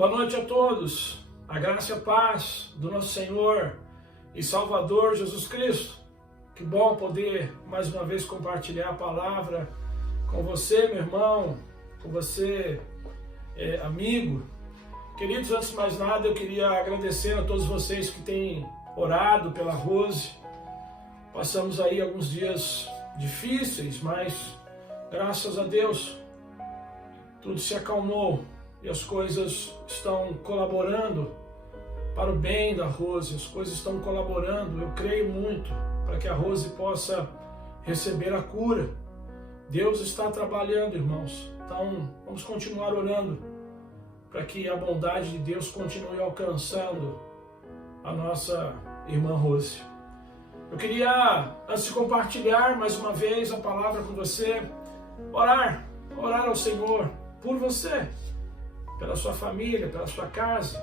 Boa noite a todos. A graça e a paz do nosso Senhor e Salvador Jesus Cristo. Que bom poder mais uma vez compartilhar a palavra com você, meu irmão, com você, amigo. Queridos, antes de mais nada, eu queria agradecer a todos vocês que têm orado pela Rose. Passamos aí alguns dias difíceis, mas graças a Deus tudo se acalmou e as coisas estão colaborando para o bem da Rose. As coisas estão colaborando, eu creio muito, para que a Rose possa receber a cura. Deus está trabalhando, irmãos. Então, vamos continuar orando para que a bondade de Deus continue alcançando a nossa irmã Rose. Eu queria, antes de compartilhar mais uma vez a palavra com você, orar ao Senhor por você, pela sua família, pela sua casa.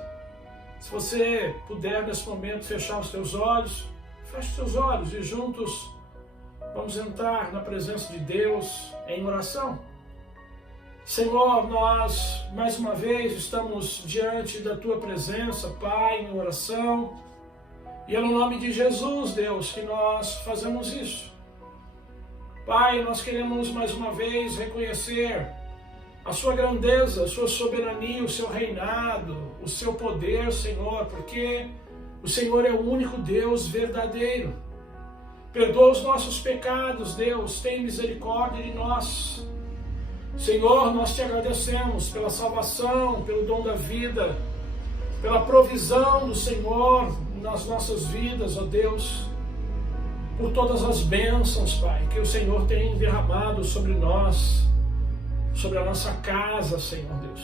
Se você puder nesse momento fechar os seus olhos, feche os seus olhos e juntos vamos entrar na presença de Deus em oração. Senhor, nós mais uma vez estamos diante da Tua presença, Pai, em oração. E é no nome de Jesus, Deus, que nós fazemos isso. Pai, nós queremos mais uma vez reconhecer a Sua grandeza, a Sua soberania, o Seu reinado, o Seu poder, Senhor, porque o Senhor é o único Deus verdadeiro. Perdoa os nossos pecados, Deus, tem misericórdia de nós. Senhor, nós Te agradecemos pela salvação, pelo dom da vida, pela provisão do Senhor nas nossas vidas, ó Deus, por todas as bênçãos, Pai, que o Senhor tem derramado sobre nós, sobre a nossa casa, Senhor Deus.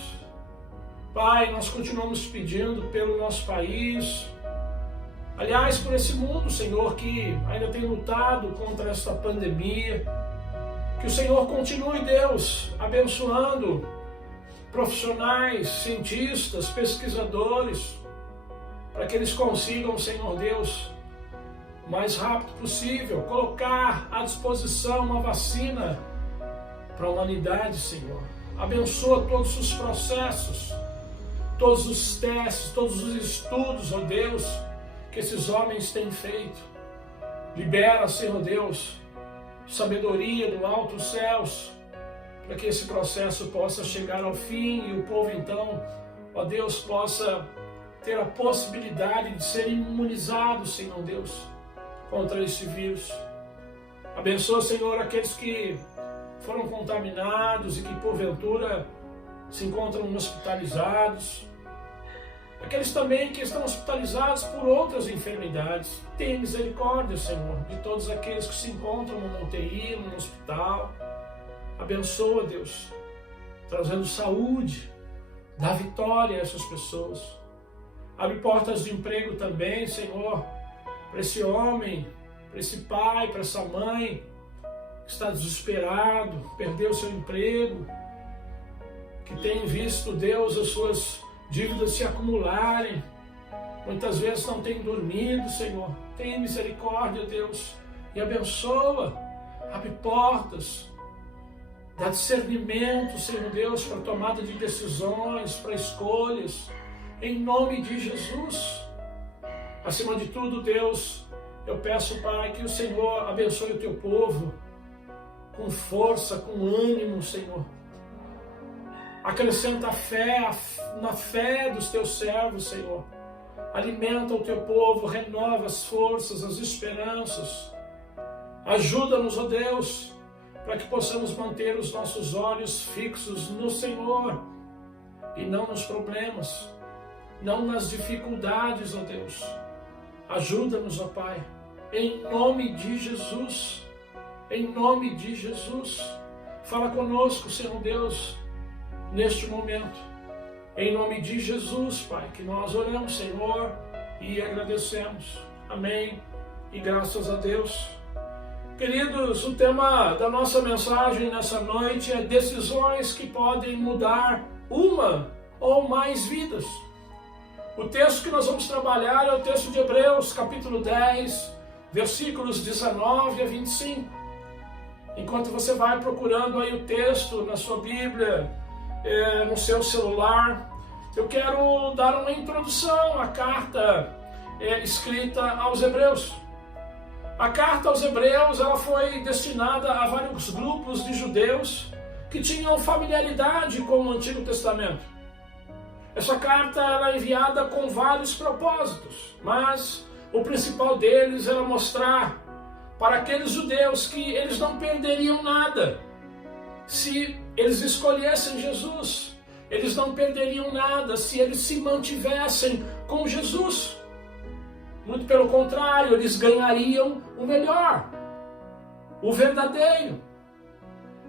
Pai, nós continuamos pedindo pelo nosso país, aliás, por esse mundo, Senhor, que ainda tem lutado contra esta pandemia. Que o Senhor continue, Deus, abençoando profissionais, cientistas, pesquisadores, para que eles consigam, Senhor Deus, o mais rápido possível, colocar à disposição uma vacina para a humanidade, Senhor. Abençoa todos os processos, todos os testes, todos os estudos, ó Deus, que esses homens têm feito. Libera, Senhor Deus, sabedoria do alto dos céus, para que esse processo possa chegar ao fim e o povo então, ó Deus, possa ter a possibilidade de ser imunizado, Senhor Deus, contra esse vírus. Abençoa, Senhor, aqueles que foram contaminados e que porventura se encontram hospitalizados. Aqueles também que estão hospitalizados por outras enfermidades. Tenha misericórdia, Senhor, de todos aqueles que se encontram numa UTI, num hospital. Abençoa, Deus, trazendo saúde, dá vitória a essas pessoas. Abre portas de emprego também, Senhor, para esse homem, para esse pai, para essa mãe que está desesperado, perdeu seu emprego, que tem visto, Deus, as suas dívidas se acumularem, muitas vezes não tem dormido, Senhor. Tenha misericórdia, Deus, e abençoa, abre portas, dá discernimento, Senhor Deus, para tomada de decisões, para escolhas, em nome de Jesus. Acima de tudo, Deus, eu peço, Pai, que o Senhor abençoe o Teu povo, com força, com ânimo, Senhor. Acrescenta a fé, na fé dos Teus servos, Senhor. Alimenta o Teu povo, renova as forças, as esperanças. Ajuda-nos, ó Deus, para que possamos manter os nossos olhos fixos no Senhor e não nos problemas, não nas dificuldades, ó Deus. Ajuda-nos, ó Pai, em nome de Jesus, em nome de Jesus. Fala conosco, Senhor Deus, neste momento, em nome de Jesus, Pai, que nós oramos, Senhor, e agradecemos. Amém e graças a Deus. Queridos, o tema da nossa mensagem nessa noite é decisões que podem mudar uma ou mais vidas. O texto que nós vamos trabalhar é o texto de Hebreus, capítulo 10, versículos 19 a 25. Enquanto você vai procurando aí o texto na sua Bíblia, no seu celular, eu quero dar uma introdução à carta escrita aos Hebreus. A carta aos Hebreus ela foi destinada a vários grupos de judeus que tinham familiaridade com o Antigo Testamento. Essa carta era enviada com vários propósitos, mas o principal deles era mostrar para aqueles judeus que eles não perderiam nada se eles escolhessem Jesus. Eles não perderiam nada se eles se mantivessem com Jesus. Muito pelo contrário, eles ganhariam o melhor, o verdadeiro.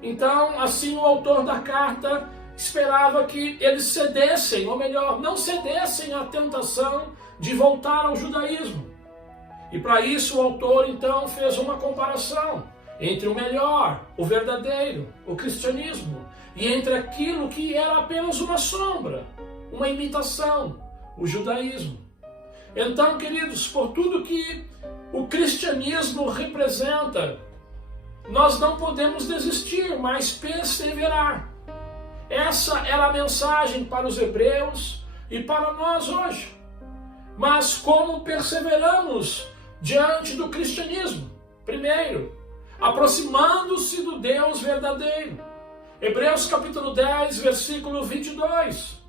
Então, assim, o autor da carta esperava que eles cedessem, ou melhor, não cedessem à tentação de voltar ao judaísmo. E para isso o autor, então, fez uma comparação entre o melhor, o verdadeiro, o cristianismo, e entre aquilo que era apenas uma sombra, uma imitação, o judaísmo. Então, queridos, por tudo que o cristianismo representa, nós não podemos desistir, mas perseverar. Essa era a mensagem para os hebreus e para nós hoje. Mas como perseveramos diante do cristianismo? Primeiro, aproximando-se do Deus verdadeiro. Hebreus capítulo 10, versículo 22.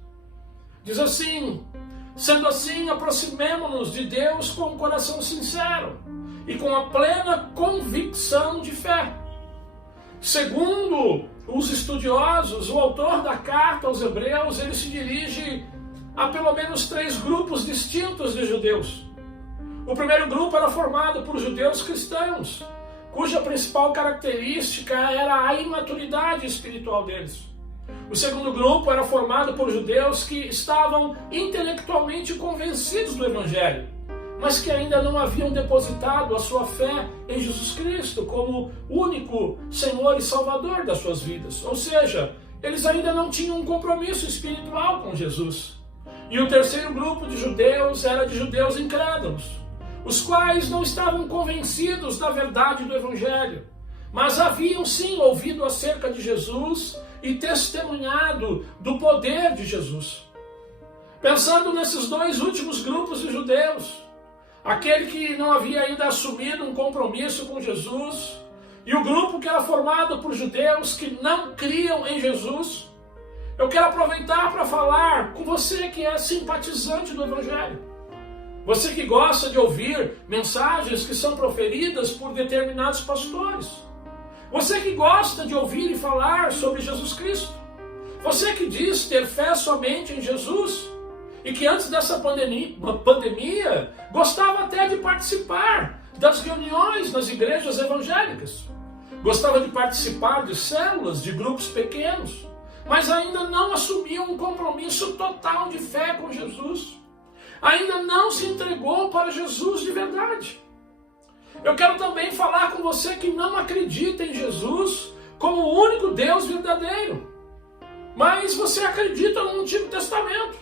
Diz assim: sendo assim, aproximemo-nos de Deus com um coração sincero e com a plena convicção de fé. Segundo os estudiosos, o autor da carta aos Hebreus, ele se dirige a pelo menos 3 grupos distintos de judeus. O primeiro grupo era formado por judeus cristãos, cuja principal característica era a imaturidade espiritual deles. O segundo grupo era formado por judeus que estavam intelectualmente convencidos do Evangelho, mas que ainda não haviam depositado a sua fé em Jesus Cristo como único Senhor e Salvador das suas vidas. Ou seja, eles ainda não tinham um compromisso espiritual com Jesus. E o terceiro grupo de judeus era de judeus incrédulos, os quais não estavam convencidos da verdade do Evangelho, mas haviam sim ouvido acerca de Jesus e testemunhado do poder de Jesus. Pensando nesses 2 últimos grupos de judeus, aquele que não havia ainda assumido um compromisso com Jesus e o grupo que era formado por judeus que não criam em Jesus, eu quero aproveitar para falar com você que é simpatizante do Evangelho. Você que gosta de ouvir mensagens que são proferidas por determinados pastores. Você que gosta de ouvir e falar sobre Jesus Cristo. Você que diz ter fé somente em Jesus e que antes dessa pandemia gostava até de participar das reuniões nas igrejas evangélicas. Gostava de participar de células, de grupos pequenos, mas ainda não assumiu um compromisso total de fé com Jesus. Ainda não se entregou para Jesus de verdade. Eu quero também falar com você que não acredita em Jesus como o único Deus verdadeiro, mas você acredita no Antigo Testamento.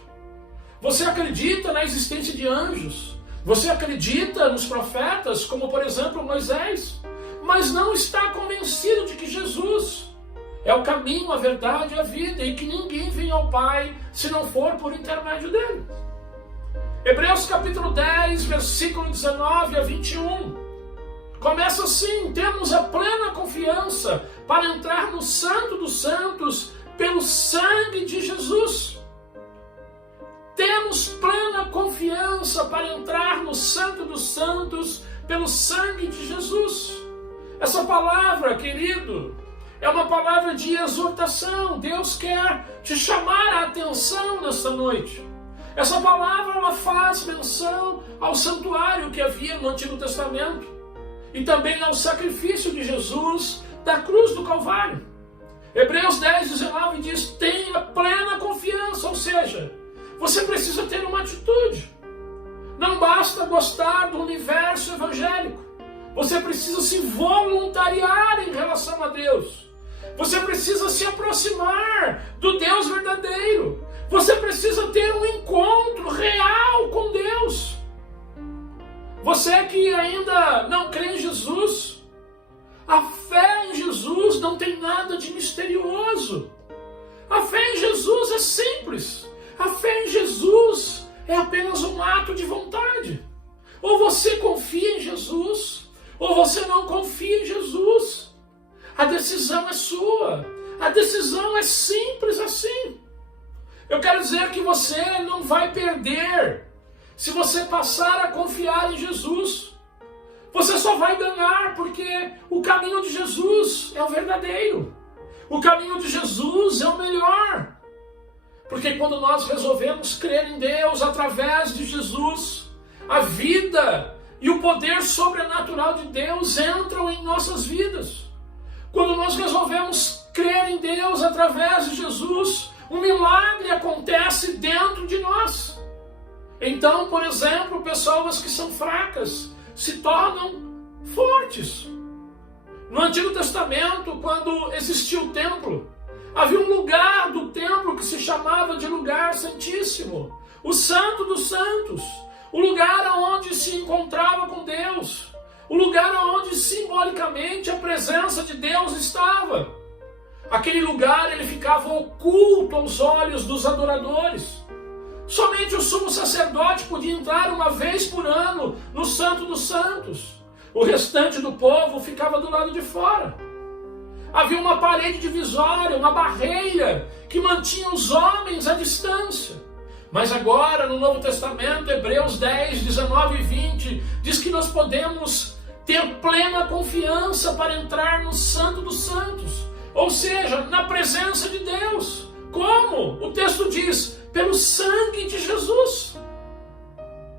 Você acredita na existência de anjos. Você acredita nos profetas, como por exemplo Moisés, mas não está convencido de que Jesus é o caminho, a verdade e a vida, e que ninguém vem ao Pai se não for por intermédio dele. Hebreus capítulo 10, versículo 19 a 21. Começa assim: temos a plena confiança para entrar no Santo dos Santos pelo sangue de Jesus. Temos plena confiança para entrar no Santo dos Santos pelo sangue de Jesus. Essa palavra, querido, é uma palavra de exortação. Deus quer te chamar a atenção nesta noite. Essa palavra ela faz menção ao santuário que havia no Antigo Testamento e também ao sacrifício de Jesus da cruz do Calvário. Hebreus 10, 19 diz: tenha plena confiança, ou seja, você precisa ter uma atitude. Não basta gostar do universo evangélico. Você precisa se voluntariar em relação a Deus. Você precisa se aproximar do Deus verdadeiro. Você precisa ter um encontro real com Deus. Você que ainda não crê em Jesus, a fé em Jesus não tem nada de misterioso. A fé em Jesus é simples. A fé em ato de vontade. Ou você confia em Jesus, ou você não confia em Jesus. A decisão é sua. A decisão é simples assim. Eu quero dizer que você não vai perder se você passar a confiar em Jesus. Você só vai ganhar porque o caminho de Jesus é o verdadeiro. O caminho de Jesus é o melhor. Porque quando nós resolvemos crer em Deus através de Jesus, a vida e o poder sobrenatural de Deus entram em nossas vidas. Quando nós resolvemos crer em Deus através de Jesus, um milagre acontece dentro de nós. Então, por exemplo, pessoas que são fracas se tornam fortes. No Antigo Testamento, quando existia o templo, havia um lugar do templo que se chamava de lugar santíssimo, o Santo dos Santos, o lugar onde se encontrava com Deus, o lugar onde simbolicamente a presença de Deus estava. Aquele lugar ele ficava oculto aos olhos dos adoradores. Somente o sumo sacerdote podia entrar uma vez por ano no Santo dos Santos. O restante do povo ficava do lado de fora. Havia uma parede divisória, uma barreira que mantinha os homens à distância. Mas agora, no Novo Testamento, Hebreus 10, 19 e 20, diz que nós podemos ter plena confiança para entrar no Santo dos Santos. Ou seja, na presença de Deus. Como? O texto diz, pelo sangue de Jesus.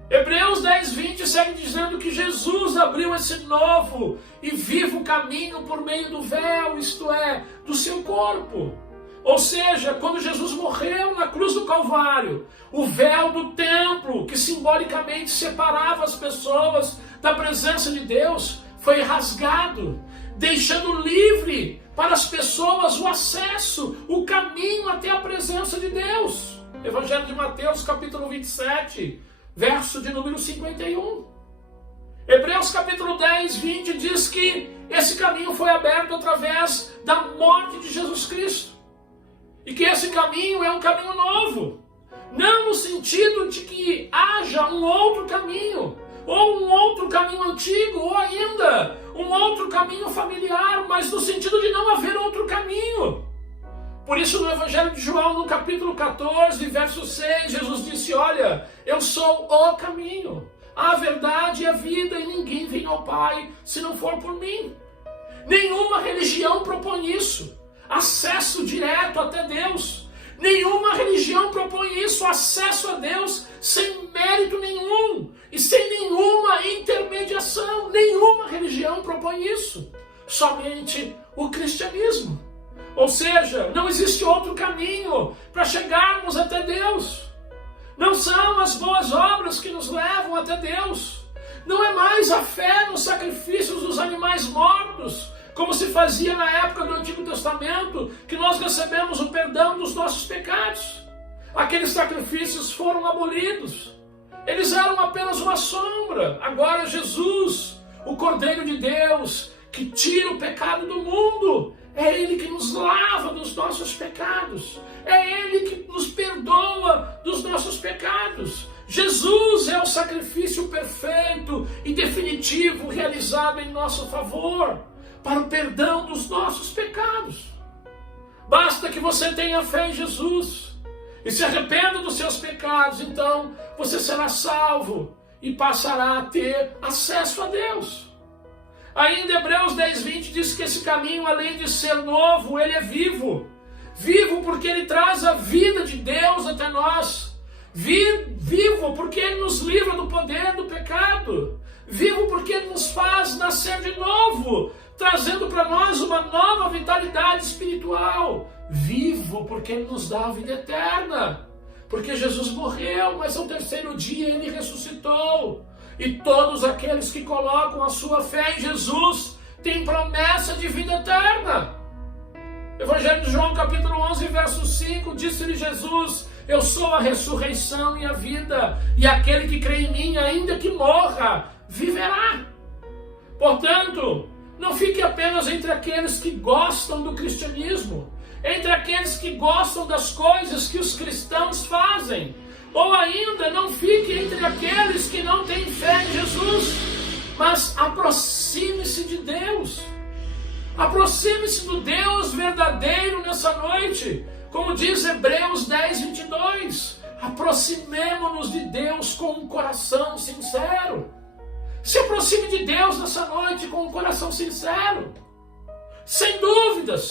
Hebreus 10, 20 segue dizendo que Jesus abriu esse novo e vivo caminho por meio do véu, isto é, do seu corpo. Ou seja, quando Jesus morreu na cruz do Calvário, o véu do templo, que simbolicamente separava as pessoas da presença de Deus, foi rasgado, deixando livre para as pessoas o acesso, o caminho até a presença de Deus. Evangelho de Mateus, capítulo 27, verso de número 51. Hebreus capítulo 10, 20 diz que esse caminho foi aberto através da morte de Jesus Cristo. E que esse caminho é um caminho novo. Não no sentido de que haja um outro caminho, ou um outro caminho antigo, ou ainda um outro caminho familiar, mas no sentido de não haver outro caminho. Por isso no Evangelho de João, no capítulo 14, verso 6, Jesus disse, olha, eu sou o caminho, a verdade e a vida, e ninguém vem ao Pai se não for por mim. Nenhuma religião propõe isso, acesso direto até Deus. Nenhuma religião propõe isso, acesso a Deus sem mérito nenhum e sem nenhuma intermediação. Nenhuma religião propõe isso, somente o cristianismo. Ou seja, não existe outro caminho para chegarmos até Deus. Não são as boas obras que nos levam até Deus. Não é mais a fé nos sacrifícios dos animais mortos, como se fazia na época do Antigo Testamento, que nós recebemos o perdão dos nossos pecados. Aqueles sacrifícios foram abolidos. Eles eram apenas uma sombra. Agora Jesus, o Cordeiro de Deus, que tira o pecado do mundo, é Ele que nos lava dos nossos pecados. É Ele que nos perdoa dos nossos pecados. Jesus é o sacrifício perfeito e definitivo realizado em nosso favor, para o perdão dos nossos pecados. Basta que você tenha fé em Jesus e se arrependa dos seus pecados, então você será salvo e passará a ter acesso a Deus. Ainda Hebreus 10, 20 diz que esse caminho, além de ser novo, ele é vivo. Vivo porque ele traz a vida de Deus até nós. Vivo porque ele nos livra do poder do pecado. Vivo porque ele nos faz nascer de novo, trazendo para nós uma nova vitalidade espiritual. Vivo porque ele nos dá a vida eterna. Porque Jesus morreu, mas ao terceiro dia ele ressuscitou. E todos aqueles que colocam a sua fé em Jesus têm promessa de vida eterna. Evangelho de João, capítulo 11, verso 5, disse-lhe Jesus, eu sou a ressurreição e a vida, e aquele que crê em mim, ainda que morra, viverá. Portanto, não fique apenas entre aqueles que gostam do cristianismo, entre aqueles que gostam das coisas que os cristãos fazem. Ou ainda, não fique entre aqueles que não têm fé em Jesus, mas aproxime-se de Deus. Aproxime-se do Deus verdadeiro nessa noite. Como diz Hebreus 10, 22. Aproximemo-nos de Deus com um coração sincero. Se aproxime de Deus nessa noite com um coração sincero. Sem dúvidas.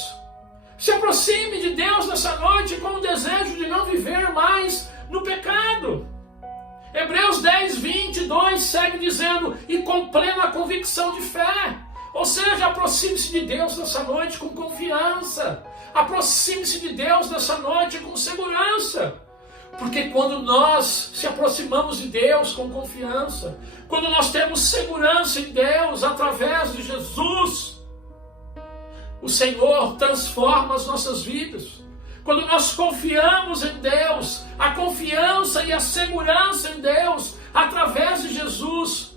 Se aproxime de Deus nessa noite com o desejo de não viver mais no pecado. Hebreus 10, 22 segue dizendo, e com plena convicção de fé. Ou seja, aproxime-se de Deus nessa noite com confiança. Aproxime-se de Deus nessa noite com segurança. Porque quando nós se aproximamos de Deus com confiança, quando nós temos segurança em Deus através de Jesus, o Senhor transforma as nossas vidas. Quando nós confiamos em Deus, a confiança e a segurança em Deus, através de Jesus,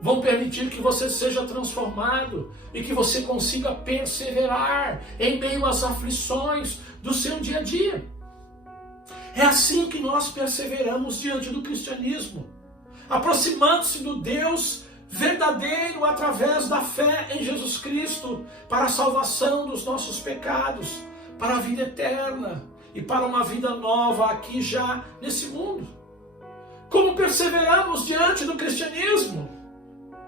vão permitir que você seja transformado e que você consiga perseverar em meio às aflições do seu dia a dia. É assim que nós perseveramos diante do cristianismo, aproximando-se do Deus verdadeiro através da fé em Jesus Cristo, para a salvação dos nossos pecados, para a vida eterna e para uma vida nova aqui já nesse mundo. Como perseveramos diante do cristianismo?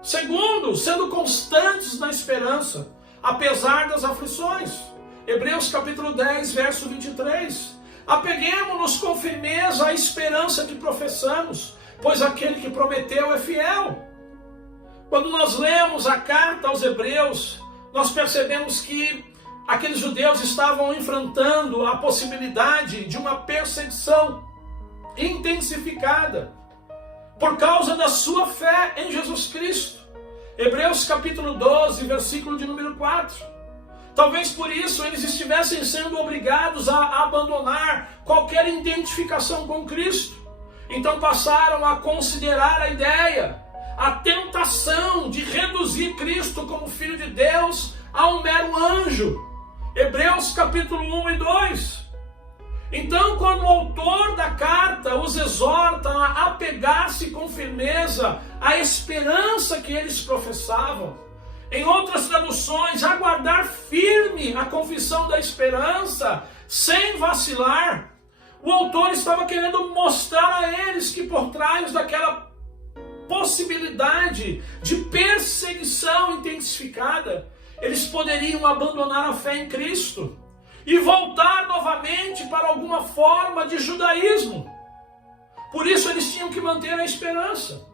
Segundo, sendo constantes na esperança, apesar das aflições. Hebreus capítulo 10, verso 23. Apeguemo-nos com firmeza à esperança que professamos, pois aquele que prometeu é fiel. Quando nós lemos a carta aos Hebreus, nós percebemos que aqueles judeus estavam enfrentando a possibilidade de uma perseguição intensificada por causa da sua fé em Jesus Cristo. Hebreus capítulo 12, versículo de número 4. Talvez por isso eles estivessem sendo obrigados a abandonar qualquer identificação com Cristo. Então passaram a considerar a ideia, a tentação de reduzir Cristo como Filho de Deus a um mero anjo. Hebreus capítulo 1 e 2. Então, quando o autor da carta os exorta a apegar-se com firmeza à esperança que eles professavam, em outras traduções, aguardar firme a confissão da esperança, sem vacilar, o autor estava querendo mostrar a eles que por trás daquela possibilidade de perseguição intensificada, eles poderiam abandonar a fé em Cristo e voltar novamente para alguma forma de judaísmo. Por isso eles tinham que manter a esperança.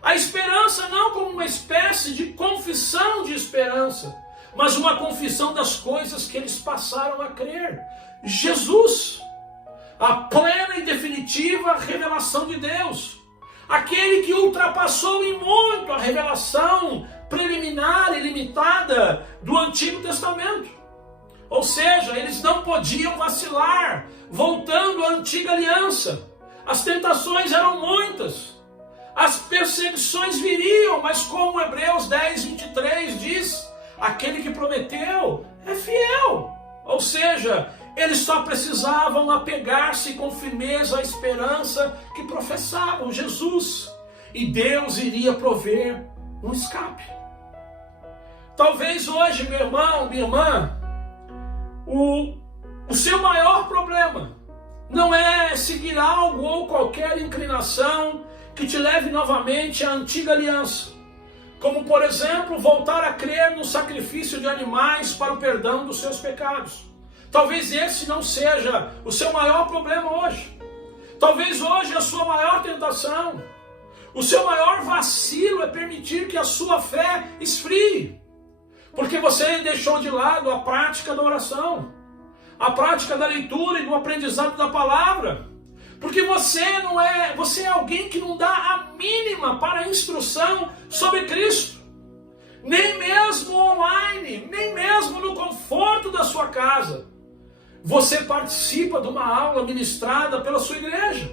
A esperança não como uma espécie de confissão de esperança, mas uma confissão das coisas que eles passaram a crer. Jesus, a plena e definitiva revelação de Deus, aquele que ultrapassou em muito a revelação preliminar e limitada do Antigo Testamento. Ou seja, eles não podiam vacilar, voltando à antiga aliança. As tentações eram muitas, as perseguições viriam, mas como Hebreus 10, 23 diz, aquele que prometeu é fiel. Ou seja, eles só precisavam apegar-se com firmeza à esperança que professavam, Jesus. E Deus iria prover um escape. Talvez hoje, meu irmão, minha irmã, o seu maior problema não é seguir algo ou qualquer inclinação que te leve novamente à antiga aliança, como por exemplo voltar a crer no sacrifício de animais para o perdão dos seus pecados. Talvez esse não seja o seu maior problema hoje. Talvez hoje a sua maior tentação, o seu maior vacilo é permitir que a sua fé esfrie, porque você deixou de lado a prática da oração, a prática da leitura e do aprendizado da palavra. Porque você é alguém que não dá a mínima para a instrução sobre Cristo. Nem mesmo online, nem mesmo no conforto da sua casa. Você participa de uma aula ministrada pela sua igreja.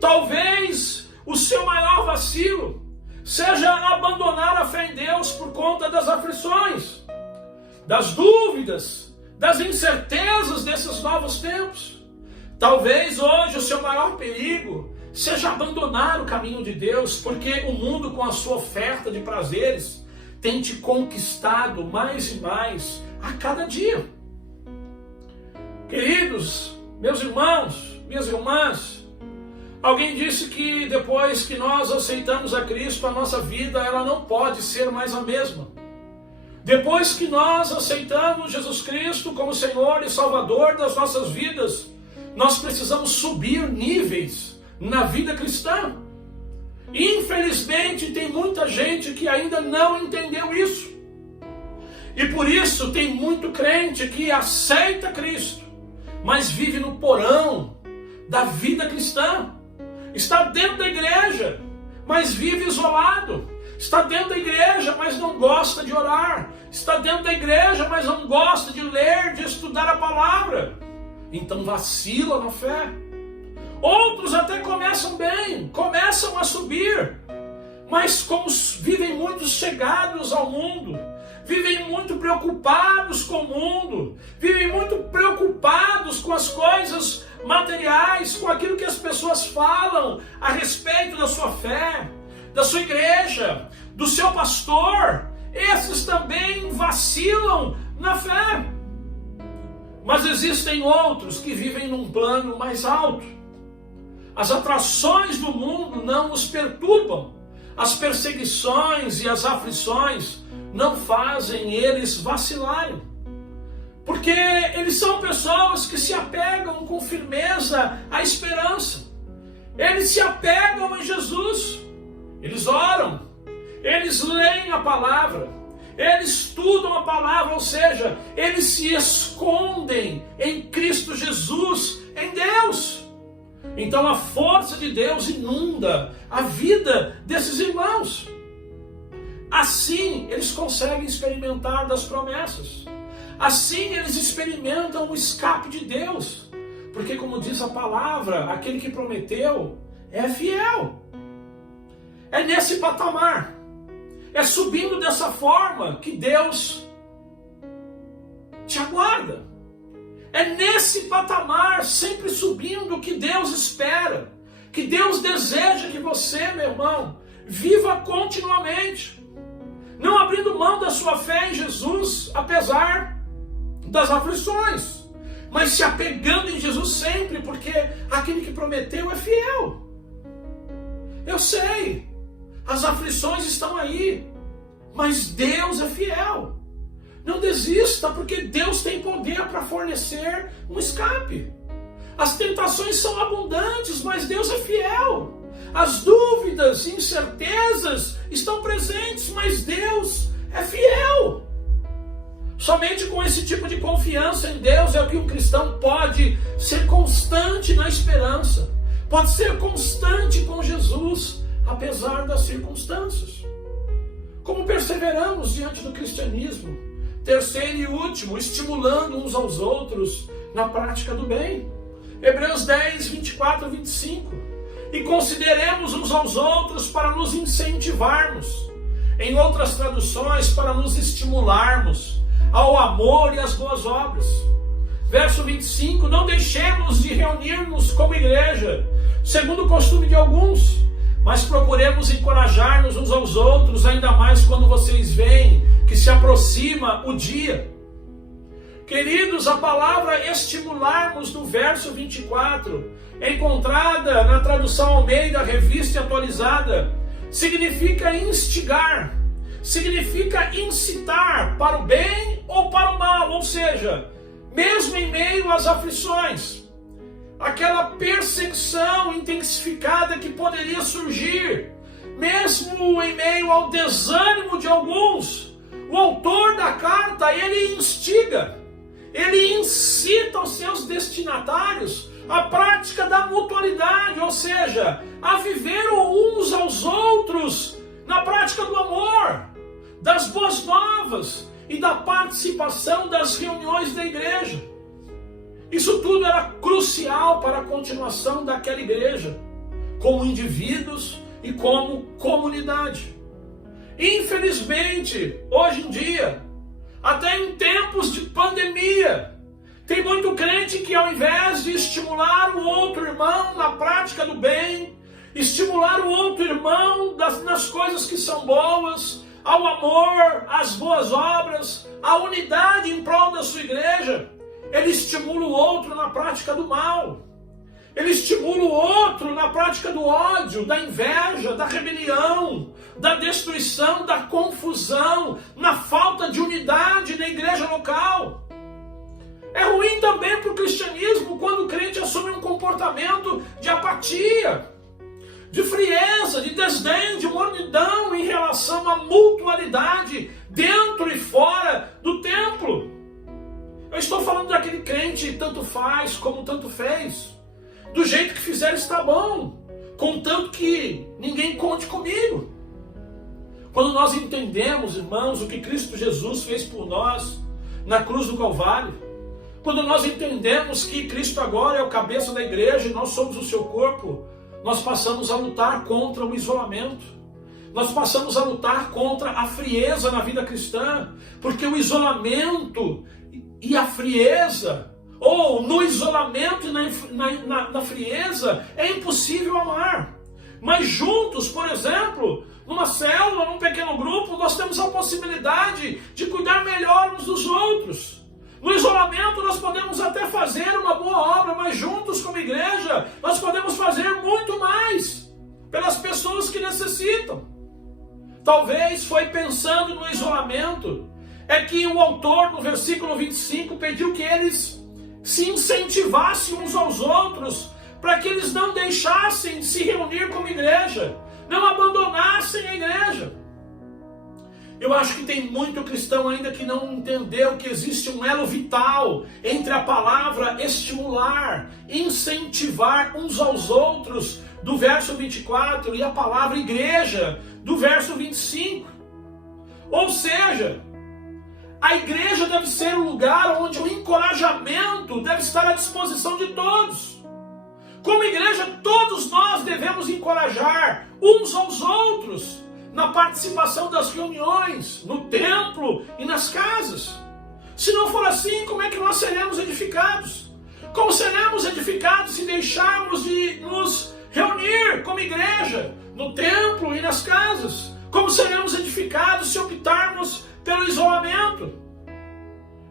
Talvez o seu maior vacilo seja abandonar a fé em Deus por conta das aflições, das dúvidas, das incertezas desses novos tempos. Talvez hoje o seu maior perigo seja abandonar o caminho de Deus, porque o mundo, com a sua oferta de prazeres, tem te conquistado mais e mais a cada dia. Queridos, meus irmãos, minhas irmãs, alguém disse que depois que nós aceitamos a Cristo, a nossa vida ela não pode ser mais a mesma. Depois que nós aceitamos Jesus Cristo como Senhor e Salvador das nossas vidas, nós precisamos subir níveis na vida cristã. Infelizmente, tem muita gente que ainda não entendeu isso. E por isso tem muito crente que aceita Cristo, mas vive no porão da vida cristã. Está dentro da igreja, mas vive isolado. Está dentro da igreja, mas não gosta de orar. Está dentro da igreja, mas não gosta de ler, de estudar a palavra. Então vacila na fé. Outros até começam bem, começam a subir, mas como vivem muito cegados ao mundo, vivem muito preocupados com o mundo, vivem muito preocupados com as coisas materiais, com aquilo que as pessoas falam a respeito da sua fé, da sua igreja, do seu pastor. Esses também vacilam na fé. Mas existem outros que vivem num plano mais alto. As atrações do mundo não os perturbam. As perseguições e as aflições não fazem eles vacilarem. Porque eles são pessoas que se apegam com firmeza à esperança. Eles se apegam em Jesus. Eles oram. Eles leem a palavra. Eles estudam a palavra, ou seja, eles se escondem em Cristo Jesus, em Deus. Então a força de Deus inunda a vida desses irmãos. Assim eles conseguem experimentar das promessas. Assim eles experimentam o escape de Deus. Porque, como diz a palavra, aquele que prometeu é fiel. É nesse patamar. É subindo dessa forma que Deus te aguarda. É nesse patamar, sempre subindo, que Deus espera, que Deus deseja que você, meu irmão, viva continuamente. Não abrindo mão da sua fé em Jesus, apesar das aflições, mas se apegando em Jesus sempre, porque aquele que prometeu é fiel. Eu sei, as aflições estão aí, mas Deus é fiel. Não desista, porque Deus tem poder para fornecer um escape. As tentações são abundantes, mas Deus é fiel. As dúvidas, incertezas estão presentes, mas Deus é fiel. Somente com esse tipo de confiança em Deus é que um cristão pode ser constante na esperança, pode ser constante com Jesus, apesar das circunstâncias. Como perseveramos diante do cristianismo? Terceiro e último, estimulando uns aos outros na prática do bem. Hebreus 10, 24 a 25. E consideremos uns aos outros para nos incentivarmos. Em outras traduções, para nos estimularmos ao amor e às boas obras. Verso 25, não deixemos de reunir-nos como igreja, segundo o costume de alguns, mas procuremos encorajar-nos uns aos outros, ainda mais quando vocês veem que se aproxima o dia. Queridos, a palavra estimularmos no verso 24, encontrada na tradução Almeida, Revista e Atualizada, significa instigar, significa incitar para o bem ou para o mal, ou seja, mesmo em meio às aflições, aquela perseguição intensificada que poderia surgir, mesmo em meio ao desânimo de alguns, o autor da carta, ele instiga, ele incita os seus destinatários à prática da mutualidade, ou seja, a viver uns aos outros na prática do amor, das boas novas e da participação das reuniões da igreja. Isso tudo era crucial para a continuação daquela igreja, como indivíduos e como comunidade. Infelizmente, hoje em dia, até em tempos de pandemia, Tem muito crente que, ao invés de estimular o outro irmão na prática do bem, estimular o outro irmão nas coisas que são boas, ao amor, às boas obras, à unidade em prol da sua igreja, ele estimula o outro na prática do mal. Ele estimula o outro na prática do ódio, da inveja, da rebelião, da destruição, da confusão, na falta de unidade na igreja local. É ruim também para o cristianismo quando o crente assume um comportamento de apatia, de frieza, de desdém, de mornidão em relação à mutualidade dentro e fora do templo. Eu estou falando daquele crente tanto faz como tanto fez. Do jeito que fizer está bom, contanto que ninguém conte comigo. Quando nós entendemos, irmãos, o que Cristo Jesus fez por nós na cruz do Calvário, quando nós entendemos que Cristo agora é o cabeça da igreja e nós somos o seu corpo, nós passamos a lutar contra o isolamento. Nós passamos a lutar contra a frieza na vida cristã, porque o isolamento e a frieza, ou no isolamento e na frieza, é impossível amar. Mas juntos, por exemplo, numa célula, num pequeno grupo, nós temos a possibilidade de cuidar melhor uns dos outros. No isolamento nós podemos até fazer uma boa obra, mas juntos como igreja, nós podemos fazer muito mais pelas pessoas que necessitam. Talvez foi pensando no isolamento, é que o autor, no versículo 25, pediu que eles se incentivassem uns aos outros, para que eles não deixassem de se reunir como igreja, não abandonassem a igreja. Eu acho que tem muito cristão ainda que não entendeu que existe um elo vital entre a palavra estimular, incentivar uns aos outros, do verso 24, e a palavra igreja, do verso 25. Ou seja, a igreja deve ser um lugar onde o encorajamento deve estar à disposição de todos. Como igreja, todos nós devemos encorajar uns aos outros na participação das reuniões, no templo e nas casas. Se não for assim, como é que nós seremos edificados? Como seremos edificados se deixarmos de nos reunir como igreja, no templo e nas casas? Como seremos edificados se optarmos pelo isolamento?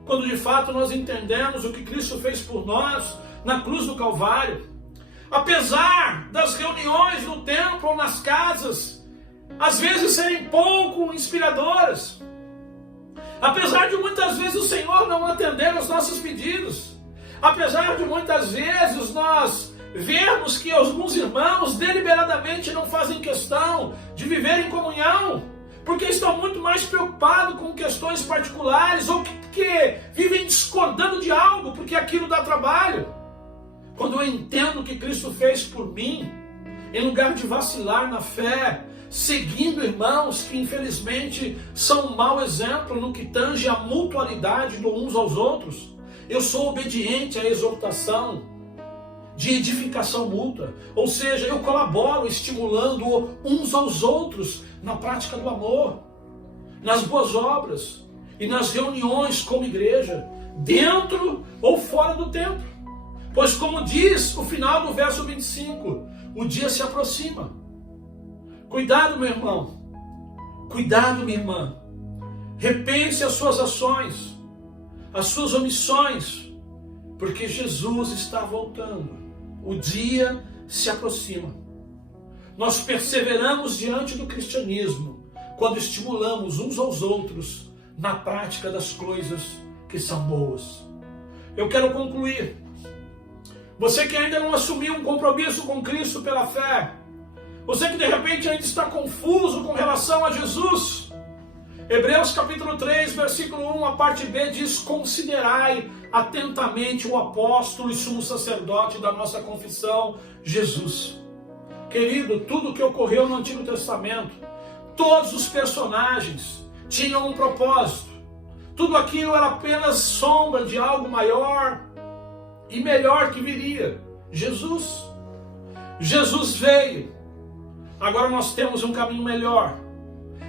Quando de fato nós entendemos o que Cristo fez por nós na cruz do Calvário, apesar das reuniões no templo ou nas casas às vezes serem pouco inspiradoras, apesar de muitas vezes o Senhor não atender aos nossos pedidos, apesar de muitas vezes nós vermos que alguns irmãos deliberadamente não fazem questão de viver em comunhão, porque estão muito mais preocupados com questões particulares, ou que vivem discordando de algo, porque aquilo dá trabalho. Quando eu entendo o que Cristo fez por mim, em lugar de vacilar na fé, seguindo irmãos que infelizmente são um mau exemplo no que tange a mutualidade de uns aos outros, eu sou obediente à exortação de edificação mútua, ou seja, eu colaboro estimulando uns aos outros na prática do amor, nas boas obras e nas reuniões como igreja, dentro ou fora do templo. Pois como diz o final do verso 25, o dia se aproxima. Cuidado, meu irmão, cuidado, minha irmã, repense as suas ações, as suas omissões, porque Jesus está voltando, o dia se aproxima. Nós perseveramos diante do cristianismo quando estimulamos uns aos outros na prática das coisas que são boas. Eu quero concluir. Você que ainda não assumiu um compromisso com Cristo pela fé, você que de repente ainda está confuso com relação a Jesus, Hebreus capítulo 3, versículo 1, a parte B diz: considerai atentamente o apóstolo e sumo sacerdote da nossa confissão, Jesus. Querido, tudo o que ocorreu no Antigo Testamento, todos os personagens tinham um propósito. Tudo aquilo era apenas sombra de algo maior e melhor que viria. Jesus. Jesus veio. Agora nós temos um caminho melhor.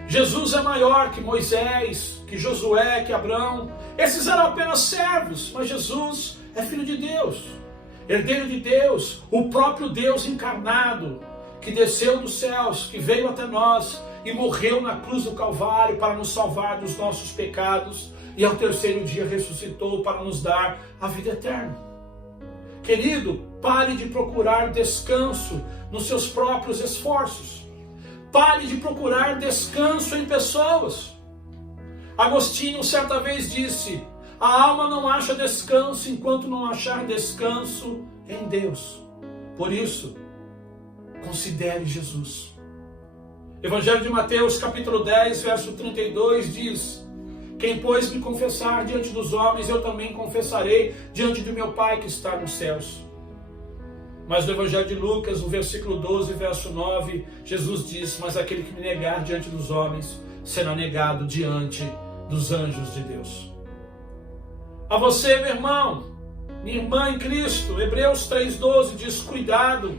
Jesus é maior que Moisés, que Josué, que Abraão. Esses eram apenas servos, mas Jesus é Filho de Deus, herdeiro de Deus, o próprio Deus encarnado, que desceu dos céus, que veio até nós e morreu na cruz do Calvário para nos salvar dos nossos pecados e ao terceiro dia ressuscitou para nos dar a vida eterna. Querido, pare de procurar descanso nos seus próprios esforços. Pare de procurar descanso em pessoas. Agostinho certa vez disse: a alma não acha descanso enquanto não achar descanso em Deus. Por isso, considere Jesus. Evangelho de Mateus, capítulo 10, verso 32 diz: quem, pois, me confessar diante dos homens, eu também confessarei diante do meu Pai que está nos céus. Mas no Evangelho de Lucas, no versículo 12, verso 9, Jesus diz: mas aquele que me negar diante dos homens, será negado diante dos anjos de Deus. A você, meu irmão, minha irmã em Cristo, Hebreus 3,12 diz: cuidado,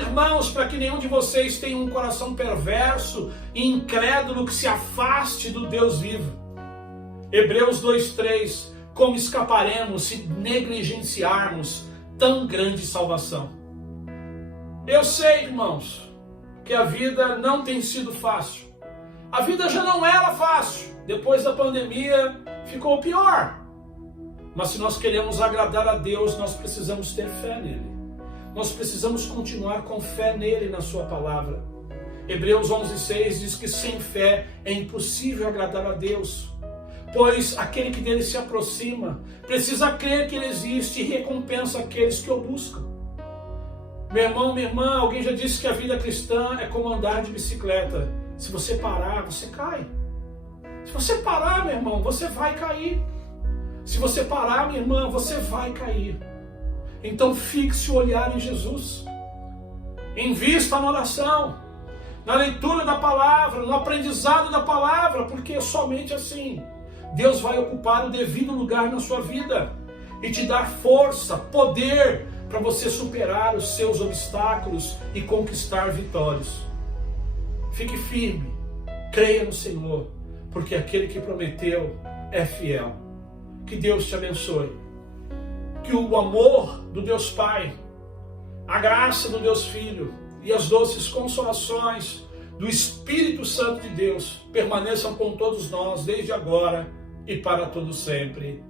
irmãos, para que nenhum de vocês tenha um coração perverso e incrédulo que se afaste do Deus vivo. Hebreus 2,3: como escaparemos se negligenciarmos tão grande salvação? Eu sei, irmãos, que a vida não tem sido fácil. A vida já não era fácil. Depois da pandemia ficou pior. Mas se nós queremos agradar a Deus, nós precisamos ter fé nele. Nós precisamos continuar com fé nele, na sua palavra. Hebreus 11,6 diz que sem fé é impossível agradar a Deus. Pois aquele que dele se aproxima precisa crer que ele existe e recompensa aqueles que o buscam. Meu irmão, minha irmã, alguém já disse que a vida cristã é como andar de bicicleta. Se você parar, você cai. Se você parar, meu irmão, você vai cair. Se você parar, minha irmã, você vai cair. Então fixe o olhar em Jesus. Invista na oração, na leitura da palavra, no aprendizado da palavra, porque somente assim Deus vai ocupar o devido lugar na sua vida e te dar força, poder para você superar os seus obstáculos e conquistar vitórias. Fique firme, creia no Senhor, porque aquele que prometeu é fiel. Que Deus te abençoe. Que o amor do Deus Pai, a graça do Deus Filho e as doces consolações do Espírito Santo de Deus permaneçam com todos nós desde agora e para todo sempre.